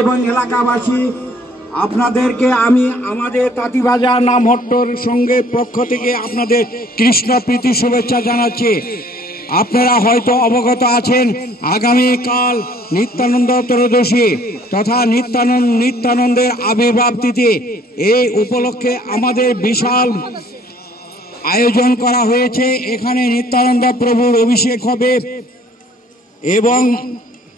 এবং এলাকাবাসী, আপনাদেরকে আমি আমাদের তাঁতিবাজার নামহট্টর সঙ্গে পক্ষ থেকে আপনাদের কৃষ্ণ প্রীতি শুভেচ্ছা জানাচ্ছি। আপনারা হয়তো অবগত আছেন, আগামীকাল নিত্যানন্দ ত্রয়োদশী তথা নিত্যানন্দের আবির্ভাব তিথি। এই উপলক্ষে আমাদের বিশাল আয়োজন করা হয়েছে। এখানে নিত্যানন্দ প্রভুর অভিষেক হবে এবং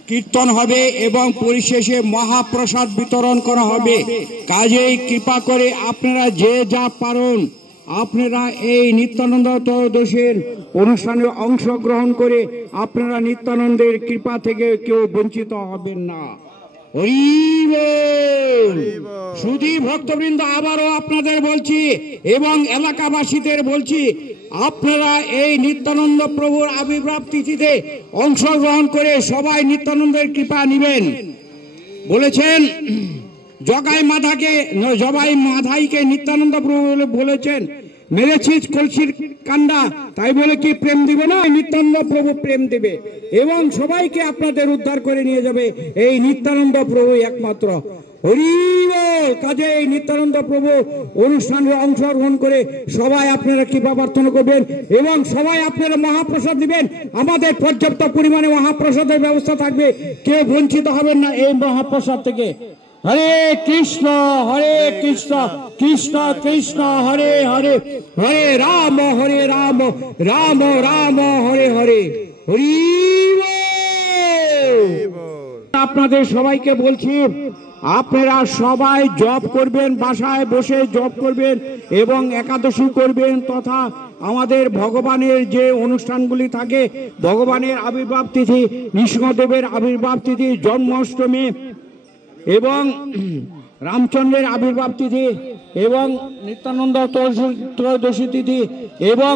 কীর্তন হবে এবং পরিশেষে মহাপ্রসাদ বিতরণ করা হবে। কাজেই কৃপা করে আপনারা যে যা পারেন আপনারা এই নিত্যানন্দ ত্রয়োদশীর অনুষ্ঠানে অংশগ্রহণ করে আপনারা নিত্যানন্দের কৃপা থেকে কেউ বঞ্চিত হবেন না। শুধু ভক্তবৃন্দ, আবারও আপনাদের বলছি এবং এলাকাবাসীদের বলছি, আপনারা এই নিত্যানন্দ প্রভুর আবির্ভাব তিথিতে অংশগ্রহণ করে সবাই নিত্যানন্দের কৃপা নিবেন। বলেছেন জবাই মাধাইকে নিত্যানন্দ প্রভু বলেছেন, মেরেছিস কলসির কান্ডা, তাই বলে কি প্রেম দিবে না? নিত্যানন্দ প্রভু প্রেম দিবে এবং সবাইকে আপনাদের উদ্ধার করে নিয়ে যাবে এই নিত্যানন্দ প্রভু একমাত্র। হরি বল। কাজে এই নিত্যানন্দ প্রভু অনুষ্ঠানে অংশগ্রহণ করে সবাই আপনারা কৃপা প্রার্থনা করবেন এবং সবাই আপনারা মহাপ্রসাদ দিবেন। আমাদের পর্যাপ্ত পরিমাণে মহাপ্রসাদের ব্যবস্থা থাকবে, কেউ বঞ্চিত হবেন না এই মহাপ্রসাদ থেকে। হরে কৃষ্ণ কৃষ্ণ কৃষ্ণ হরে হরে, হরে রাম রাম রাম হরে হরে। হরি আপনাদের সবাইকে বলছি, আপনারা সবাই জপ করবেন, বাসায় বসে জপ করবেন এবং একাদশী করবেন তথা আমাদের ভগবানের যে অনুষ্ঠানগুলি থাকে, ভগবানের আবির্ভাব তিথি, নৃসিংহদেবের আবির্ভাব তিথি, জন্মাষ্টমী এবং রামচন্দ্রের আবির্ভাব তিথি এবং নিত্যানন্দ ত্রয়োদশী তিথি এবং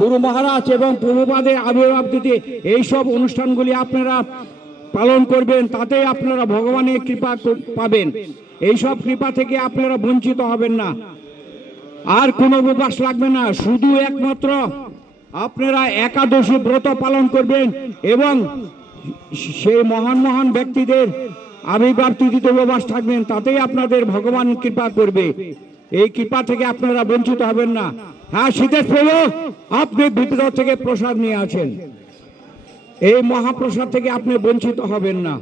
গুরু মহারাজ এবং প্রভুপাদের আবির্ভাব তিথি, এইসব অনুষ্ঠানগুলি আপনারা পালন করবেন। তাতে আপনারা ভগবানের কৃপা পাবেন। এইসব কৃপা থেকে আপনারা বঞ্চিত হবেন না। আর কোনো উপবাস লাগবে না, শুধু একমাত্র আপনারা একাদশী ব্রত পালন করবেন এবং সেই মহান মহান ব্যক্তিদের আবির্ভাব তিথিতে উপবাস থাকবেন। তাতেই আপনাদের ভগবান কৃপা করবে। এই কৃপা থেকে আপনারা বঞ্চিত হবেন না। হ্যাঁ সীতেশ প্রভু, আপনি ভিতর থেকে প্রসাদ নিয়ে আছেন, এই মহাপ্রসাদ থেকে আপনি বঞ্চিত হবেন না।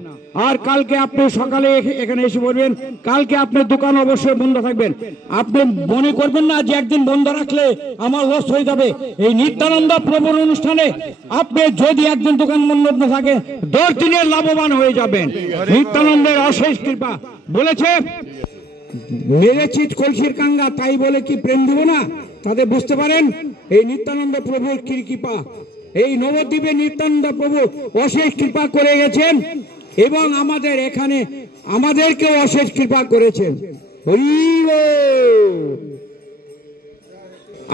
আর কালকে আপনি সকালে এখানে এসে পড়বেন। কালকে আপনার দোকান অবশ্যই বন্ধ থাকবেন। আপনি মনে করবেন না যে একদিন বন্ধ রাখলে আমার লস হয়ে যাবে। এই নিত্যানন্দ প্রভুর অনুষ্ঠানে আপনি যদি একদিন দোকান বন্ধ না থাকে, 10 দিনের লাভবান হয়ে যাবেন। নিত্যানন্দের অশেষ কৃপা। বলেছে মেরেছিস কলসির কাঙ্গা, তাই বলে কি প্রেম দিব না? তাদের বুঝতে পারেন এই নিত্যানন্দ প্রভুর কৃপা। এই নবদ্বীপে নিত্যানন্দ প্রভু অশেষ কৃপা করে গেছেন এবং আমাদের এখানে আমাদেরকেও অশেষ কৃপা করেছেন।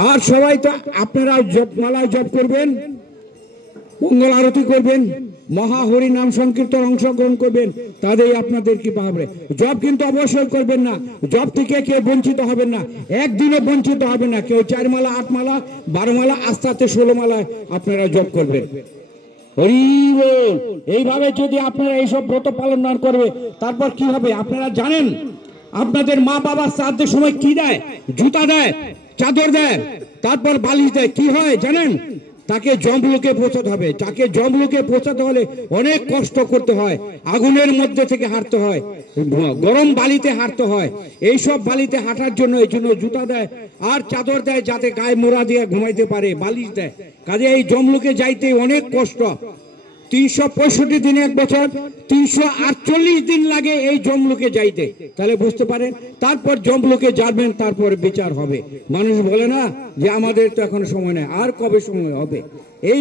আর সবাই তো আপনারা জপমালায় জপ করবেন, মঙ্গল আরতি করবেন, মহা হরি নাম সংকীর্তন অংশগ্রহণ করবেন, তাদেরই আপনাদের কৃপা হবে। জপ কিন্তু অবশ্যই করবেন না, জপ থেকে কেউ বঞ্চিত হবেন না, একদিনও বঞ্চিত হবে না। কেউ 4 মালা 8 মালা 12 মালা আস্তে আস্তে 16 মালায় আপনারা জপ করবেন। হরি বল। এইভাবে যদি আপনারা এইসব ব্রত পালন না করবে তারপর কি হবে আপনারা জানেন? আপনাদের মা বাবা শ্রাদ্ধের সময় কি দেয়? জুতা দেয়, চাদর দেয়, তারপর বালিশ দেয়। কি হয় জানেন? তাকে যমলোকে পৌঁছাতে হবে। তাকে যমলোকে পৌঁছাতে হলে অনেক কষ্ট করতে হয়, আগুনের মধ্যে থেকে হাঁটতে হয়, গরম বালিতে হাঁটতে হয়। এইসব বালিতে হাঁটার জন্য এই জন্য জুতা দেয় আর চাদর দেয়, যাতে গায়ে মোড়া দিয়ে ঘুমাইতে পারে, বালিশ দেয়। কাজে এই যমলোকে যাইতে অনেক কষ্ট। 365 দিন, 1 বছর 348 দিন লাগে এই যমলোকে যাইতে। তাহলে বুঝতে পারেন, তারপর যমলোকে যাবেন, তারপর বিচার হবে। মানুষ বলে না যে আমাদের তো এখন সময় নেই। আর কবে সময় হবে? এই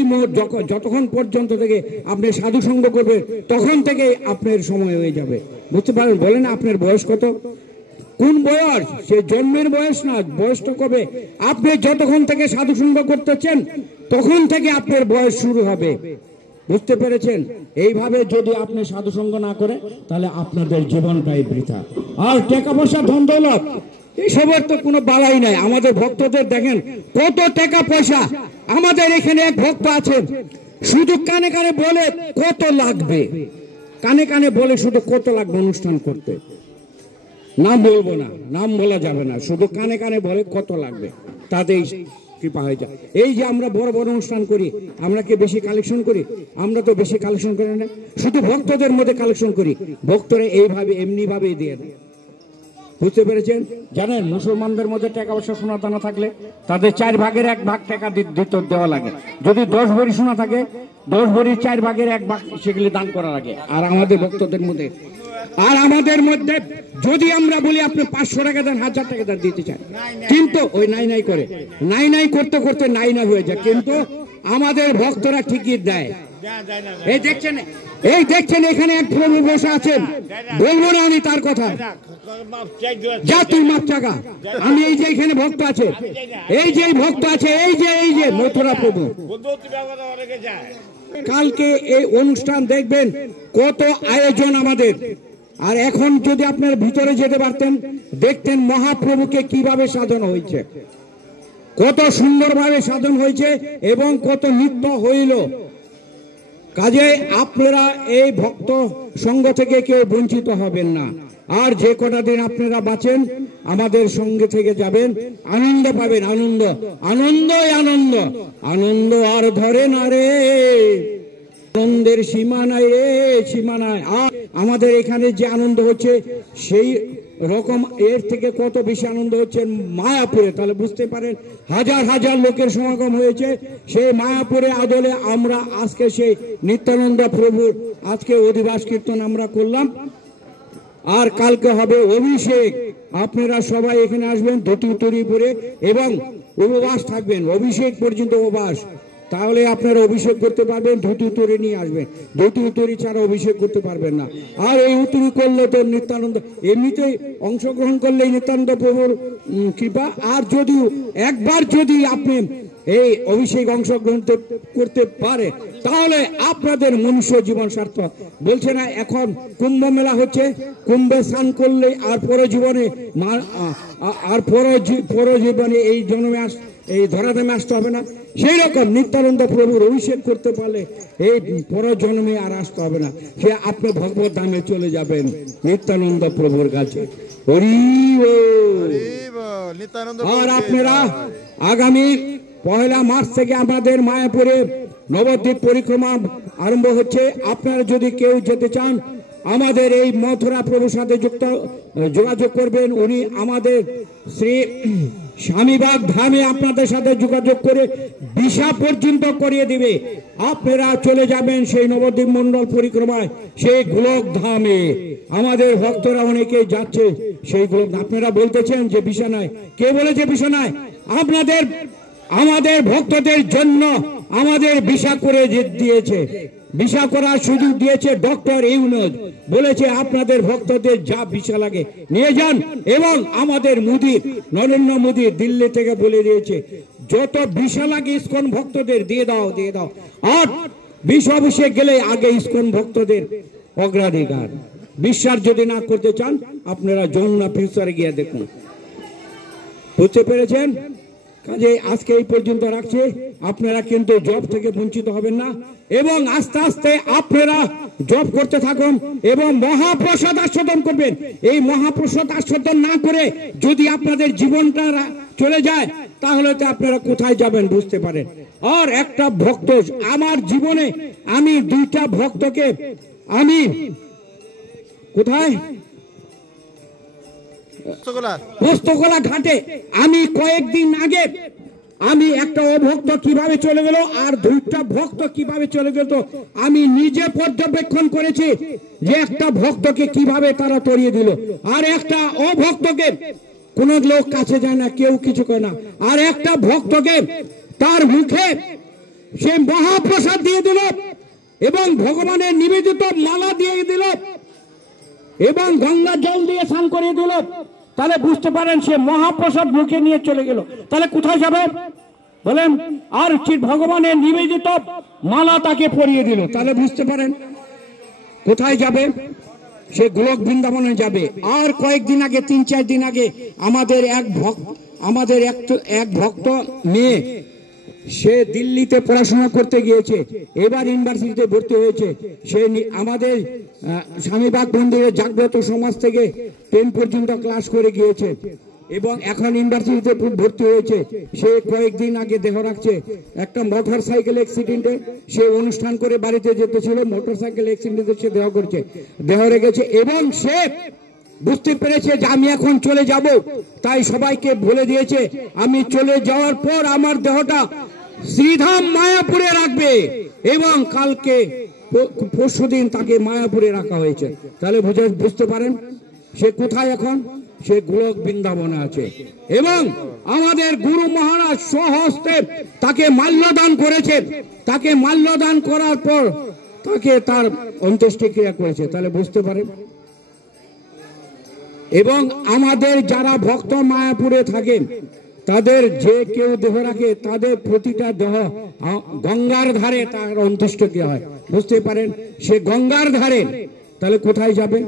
যতক্ষণ পর্যন্ত থেকে আপনি সাধু সঙ্গ করবেন তখন থেকে আপনার সময় হয়ে যাবে। বুঝতে পারেন? বলেন আপনার বয়স কত? কোন বয়স? সে জন্মের বয়স না, বয়সটা কবে? আপনি যতক্ষণ থেকে সাধু সঙ্গ করতেছেন তখন থেকে আপনার বয়স শুরু হবে। বুঝতে পেরেছেন? এইভাবে যদি আপনি সাধু সঙ্গ না করে তাহলে আপনাদের জীবনটাই বৃথা। আর টাকা পয়সা ধন দৌলত এসবের তো কোনো বালাই নাই। আমাদের ভক্তদের দেখেন কত টাকা পয়সা। আমাদের এখানে এক ভক্ত আছেন, শুধু কানে কানে বলে কত লাগবে, কানে কানে বলে শুধু কত লাগবে অনুষ্ঠান করতে, নাম বলবো না, নাম বলা যাবে না, শুধু কানে কানে বলে কত লাগবে, তাতেই কৃপা হয়ে যায়। এই যে আমরা বড় বড় অনুষ্ঠান করি, আমরা কি বেশি কালেকশন করি? আমরা তো বেশি কালেকশন করি না, শুধু ভক্তদের মধ্যে কালেকশন করি, ভক্তরা এইভাবে এমনি ভাবেই দিয়ে দেয়। বুঝতে পেরেছেন? জানেন মুসলমানদের মধ্যে টাকা পয়সা সোনা দানা থাকলে তাদের 4 ভাগের 1 ভাগ টাকা দিতে দেওয়া লাগে। যদি 10 ভরি সোনা থাকে 10 ভরির 4 ভাগের 1 ভাগ সেগুলি দান করা লাগে। আর আমাদের ভক্তদের মধ্যে যদি আমরা বলি আপনি 500 টাকা দেন, 1000 টাকা দেন, দিতে চান, কিন্তু ওই নাই করে নাই করতে করতে নাই হয়ে যায়, কিন্তু আমাদের ভক্তরা ঠিকই দেয়। এই দেখছেন এখানে এক প্রভু বসে আছেন, বলবো না আমি তার কথা, যা তুই মাপ চাকা। আমি এই যে এখানে ভক্ত আছে, এই যে ভক্ত আছে, এই যে মথুরা প্রভু, কালকে এই অনুষ্ঠান দেখবেন কত আয়োজন আমাদের। আর এখন যদি আপনার ভিতরে যেতে পারতেন, দেখতেন মহাপ্রভুকে কিভাবে সাজানো হয়েছে, কত সুন্দরভাবে সাজানো হয়েছে এবং কত নৃত্য হইল। কাজে আপনারা এই ভক্ত সঙ্গ থেকে কেউ বঞ্চিত হবেন না। আর যে কটা দিন আপনারা বাঁচেন আমাদের সঙ্গে থেকে যাবেন, আনন্দ পাবেন, আনন্দ আনন্দই আনন্দ, আনন্দ আর ধরে না রে, আনন্দের সীমা নাই রে, সীমা নাই। আর আমাদের এখানে যে আনন্দ হচ্ছে সেই রকম এর থেকে কত বেশি আনন্দ হচ্ছে মায়াপুরে। তাহলে বুঝতে পারেন হাজার হাজার লোকের সমাগম হয়েছে সেই মায়াপুরে আদলে। আমরা আজকে সেই নিত্যানন্দ প্রভুর আজকে অধিবাস কীর্তন আমরা করলাম, আর কালকে হবে অভিষেক। আপনারা সবাই এখানে আসবেন ধুতি তরি পরে এবং উপবাস থাকবেন, অভিষেক পর্যন্ত উপবাস, তাহলে আপনারা অভিষেক করতে পারবেন। ধুতি উত্তরি নিয়ে আসবেন, ধুতি উত্তরি ছাড়া অভিষেক করতে পারবেন না। আর এই উত্তরি করলে তো নিত্যানন্দ, এমনিতেই অংশগ্রহণ করলে নিত্যানন্দ প্রভুর কৃপা। আর যদি একবার যদি আপনি এই অভিষেক অংশগ্রহণ করতে পারে তাহলে আপনাদের মনুষ্য জীবন সার্থক। বলছে না এখন কুম্ভ মেলা হচ্ছে, কুম্ভে স্নান করলে আর পরজীবনে পরজীবনে এই জন্মে এই ধরাধামে আসতে হবে না। সেই রকম নিত্যানন্দ প্রভুর অভিষেক করতে পারলে এই পরজন্মে আর আসতে হবে না, সে আপনি ভগবত ধামে চলে যাবেন নিত্যানন্দ প্রভুর কাছে। আর আপনারা আগামী 1 মার্চ থেকে আমাদের মায়াপুরে নবদ্বীপ পরিক্রমা আরম্ভ হচ্ছে। আপনারা যদি কেউ যেতে চান আমাদের এই মথুরা প্রভুর সাথে যোগাযোগ করবেন। উনি আমাদের শ্রী স্বামীবাগ ধামে আপনাদের সাথে যোগাযোগ করে ভিসা পর্যন্ত করিয়ে দিবে। আপনারা চলে যাবেন সেই নবদ্বীপ মন্ডল পরিক্রমায়, সেই গোলক ধামে। আমাদের ভক্তরা অনেকে যাচ্ছে সেই গোলক। আপনারা বলতেছেন যে ভিসা নাই, কে বলেছে ভিসা নাই? আমাদের ভক্তদের জন্য আমাদের ভিসা করে দিয়েছে, ভিসা করার সুযোগ দিয়েছে ডক্টর ইউনূস। বলেছে আপনাদের ভক্তদের যা ভিসা লাগে নিয়ে যান। এবং আমাদের নরেন্দ্র মোদী দিল্লি থেকে বলে দিয়েছে যত ভিসা লাগে ইসকন ভক্তদের দিয়ে দাও। আর ভিসা অভিষেক গেলে আগে ইসকন ভক্তদের অগ্রাধিকার। বিশ্বাস যদি না করতে চান আপনারা যমুনা ফিউচারে গিয়ে দেখুন। বুঝতে পেরেছেন? কাজে আজকে এই পর্যন্ত রাখছি। আপনারা কিন্তু জব থেকে বঞ্চিত হবেন না এবং আস্তে আস্তে আপনারা জব করতে থাকুন এবং মহাপ্রসাদ আস্বাদন করবেন। এই মহাপ্রসাদ আস্বাদন না করে যদি আপনাদের জীবনটা চলে যায় তাহলে তো আপনারা কোথায় যাবেন বুঝতে পারেন। আর একটা ভক্ত আমার জীবনে, আমি 2টা ভক্তকে আমি কোথায় পোস্তগোলা ঘাটে আমি কয়েকদিন আগে আমি একটা অভক্ত কিভাবে চলে গেল আর 2টা ভক্ত কিভাবে চলে গেল আমি নিজে পর্যবেক্ষণ করেছি যে একটা ভক্তকে কিভাবে তারা তড়িয়ে দিল। আর একটা অভক্তকে কোন লোক কাছে যায় না, কেউ কিছু করে না। আর একটা ভক্তকে তার মুখে সে মহাপ্রসাদ দিয়ে দিল এবং ভগবানের নিবেদিত মালা দিয়ে দিল এবং গঙ্গা জল দিয়ে স্নান করিয়ে দিল। তাহলে বুঝতে পারেন সে মহাপ্রসাদ মুখে নিয়ে চলে গেল, তাহলে কোথায় যাবে বলেন? আর ভগবানের নিবেদিত মালা তাকে পরিয়ে দিল, তাহলে বুঝতে পারেন কোথায় যাবে? সে গোলক বৃন্দাবনে যাবে। আর কয়েকদিন আগে 3-4 দিন আগে আমাদের এক ভক্ত মেয়ে সে দিল্লিতে পড়াশোনা করতে গিয়েছে, এবার ইউনিভার্সিটিতে ভর্তি হয়েছে। সে আমাদের স্বামীবাগ মন্দিরের জাগ্রত সমাজ থেকে 10 পর্যন্ত ক্লাস করে গিয়েছে এবং এখন ইউনিভার্সিটিতে ভর্তি হয়েছে। সে কয়েকদিন আগে দেহ রাখছে একটা মোটর সাইকেল অ্যাক্সিডেন্টে। সে অনুষ্ঠান করে বাড়িতে যেতে ছিল, মোটর সাইকেল অ্যাক্সিডেন্টে সে দেহ রেখেছে এবং সে বুঝতে পেরেছে যে আমি এখন চলে যাব। তাই সবাইকে বলে দিয়েছে আমি চলে যাওয়ার পর আমার দেহটা শ্রীধাম মায়াপুরে রাখবে এবং কালকে পরশুদিন তাকে মায়াপুরে রাখা হয়েছে। তাহলে বুঝতে পারেন সে কোথায় এখন? সে গোলক বৃন্দাবনে আছে এবং আমাদের গুরু মহারাজ স্বহস্তে তাকে মাল্যদান করেছে। তাকে মাল্যদান করার পর তাকে তার অন্ত্যেষ্টিক্রিয়া করেছে। তাহলে বুঝতে পারেন। এবং আমাদের যারা ভক্ত মায়াপুরে থাকেন তাদের যে কেউ দেহ রাখে তাদের প্রতিটা দেহ গঙ্গার ধারে তার অন্ত্যেষ্টিক্রিয়া হয়। বুঝতে পারেন সে গঙ্গার ধারে, তাহলে কোথায় যাবে?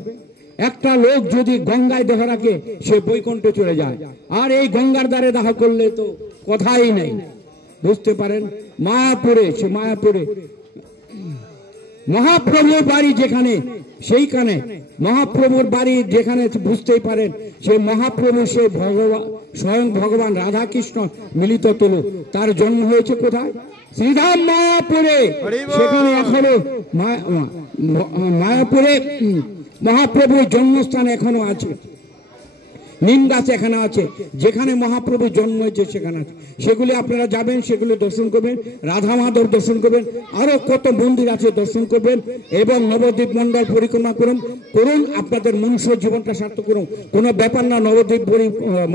একটা লোক যদি গঙ্গায় দেহ রাখে সে বৈকুণ্ঠে চলে যায়, আর এই গঙ্গার ধারে দাহ করলে তো কথাই নেই। বুঝতে পারেন মায়াপুরে, সে মায়াপুরে মহাপ্রভুর বাড়ি যেখানে, সেইখানে মহাপ্রভুর বাড়ি যেখানে বুঝতেই পারেন সে মহাপ্রভু সে ভগবান স্বয়ং ভগবান রাধা কৃষ্ণ মিলিত তনু, তার জন্ম হয়েছে কোথায়? শ্রীধাম মায়াপুরে। সেখানে এখনো মায়াপুরে মহাপ্রভুর জন্মস্থান এখনো আছে। নিম গাছ এখানে আছে, যেখানে মহাপ্রভুর জন্ম হয়েছে সেখানে আছে। সেগুলি আপনারা যাবেন, সেগুলি দর্শন করবেন, রাধা মাধব দর্শন করবেন, আরো কত মন্দির আছে দর্শন করবেন এবং নবদ্বীপ মন্ডল পরিক্রমা করুন। আপনাদের মনুষ্য জীবনটা সার্থক করুন। কোনো ব্যাপার না নবদ্বীপ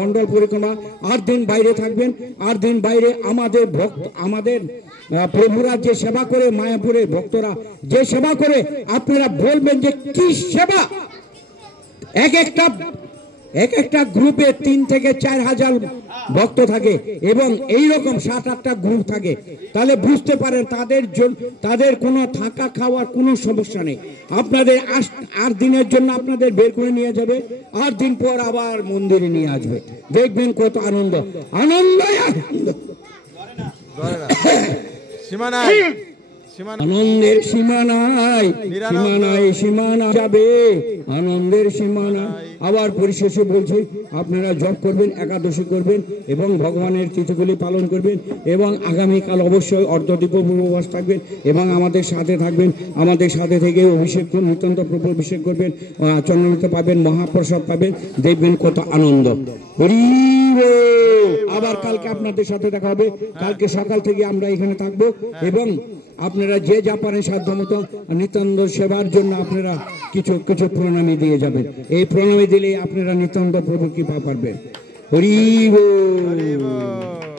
মন্ডল পরিক্রমা। 8 দিন বাইরে থাকবেন, 8 দিন বাইরে আমাদের ভক্ত, আমাদের প্রভুরা যে সেবা করে, মায়াপুরের ভক্তরা যে সেবা করে, আপনারা বলবেন যে কি সেবা। এক একটা গ্রুপে 3 থেকে 4 হাজার ভক্ত থাকে এবং এইরকম 7-8টা গ্রুপ থাকে। তাহলে বুঝতে পারেন তাদের কোনো থাকা খাওয়ার কোনো সমস্যা নেই। আপনাদের 8 দিনের জন্য আপনাদের বের করে নিয়ে যাবে, 8 দিন পর আবার মন্দিরে নিয়ে আসবে। দেখবেন কত আনন্দ, আনন্দই আনন্দ। আনন্দের সীমা নাই, সীমা নাই, সীমা না যাবে আনন্দের সীমা নাই। আবার পরিশেষে বলছি আপনারা জপ করবেন, একাদশী করবেন এবং ভগবানের তিথিগুলি পালন করবেন এবং আগামীকাল অবশ্যই অর্ধদীপ উপবাস থাকবেন এবং আমাদের সাথে থাকবেন। আমাদের সাথে থেকে অভিষেক নিতান্ত প্রভু অভিষেক করবেন, চন্দ্রমিত পাবেন, মহাপ্রসাদ পাবেন, দেখবেন কত আনন্দ। আবার কালকে আপনাদের সাথে দেখা হবে। কালকে সকাল থেকে আমরা এখানে থাকবো এবং আপনারা যে যা পারেন সাধ্য মতো নিতান্ত সেবার জন্য আপনারা কিছু কিছু প্রণামী দিয়ে যাবেন। এই প্রণামী দিলে আপনারা নিতান্ত প্রভু কৃপা পাবেন। হরি বল।